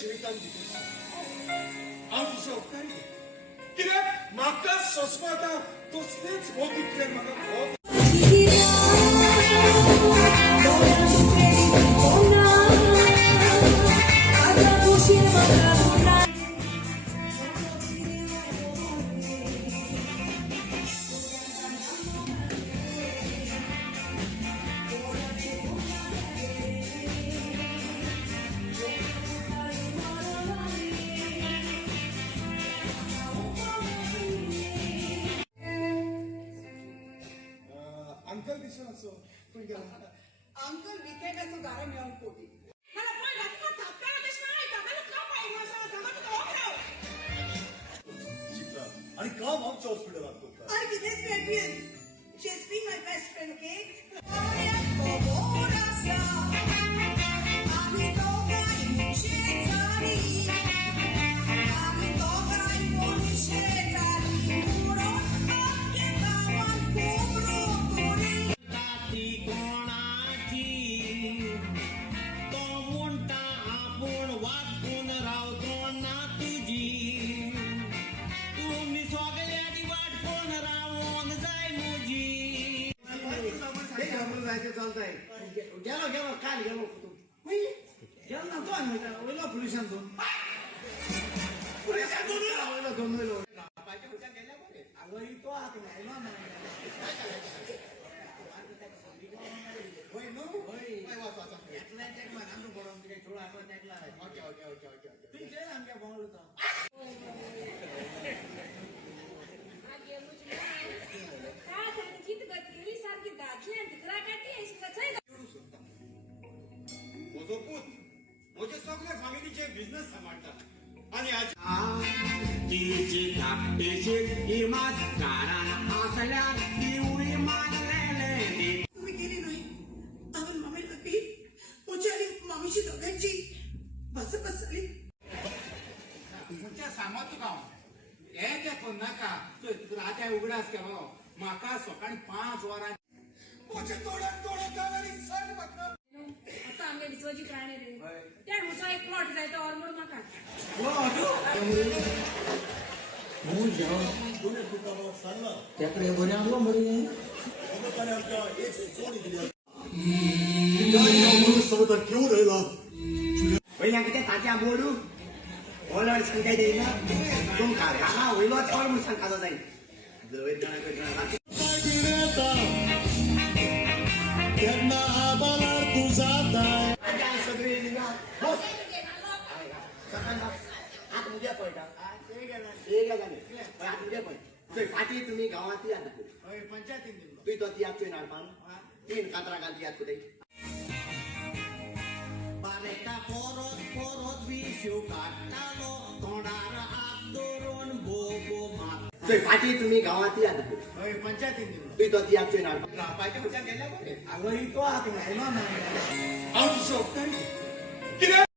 जिवितांत भितर हांव तुजो उपकारी कित्याक म्हाका सोसपाता तसलेच हो दितल्यान म्हाका खूब अंकल दिसून असो पण गेला अंकल विकेटाचो गारो मेळोंक पोटी मला पळय रातभर थापटाळो कशें मेळटा मला काम पाहिजे सांगा तुका हो चित्रा आणि काम आमच्या हॉस्पिटलात करता I did this lesbian. She's been my best friend, okay? चालतंय गेलो काल गेलो गेलो ना दोन पोलिसांतून दोन अगं तो आत आमच्या बोंगलो म्हजो पूत म्हजे सगळे फॅमिलीचे बिझनेस सांबाळटा आणि आज तिची धाकटेची इमात कारण असल्या दिवळी मानलेले तुम्ही गेली नाही आपण मामीला लागली मुझे आणि मामीची दोघांची बस झाली तुमच्या सांगत तुका हे ते फोन नाका रात्या उगडास केलो म्हाका सकाळी 5 वरां म्हजे तोंडात घाल आणि सर म्हाका आता आमगे विश्वजीत राणे रे त्या मुसा एक प्लॉट जाय तो ऑलमोड म्हाका त्याकडे बरे आणलो मरे एक सोडी दिली समजा घेऊन राहिला वयल्या कितें तात्या बोडू ओलड सांगताय देना तुमका गाना वयलो चोर म्हूण सांगता जाय जवळ जाणा करता त्यांना आबाला तू जाताय सगळे बस आत उद्या पळटा आत उद्या पळय फाटी तुम्ही गावात या ना पंचायतीन तुही तो तियात चोय नाडपान 3 कातरा घाल तियात कुठे बारेका परत विशू काढतालो तोंडार हात धरून बोबो मार फाटी तुम्ही गावात या ना पंचायतीन तुही तो तियात चोय नाडपान रापायच्या उद्या गेल्या बरे अगं तो आत हांव तुजो उपकारी कित्याक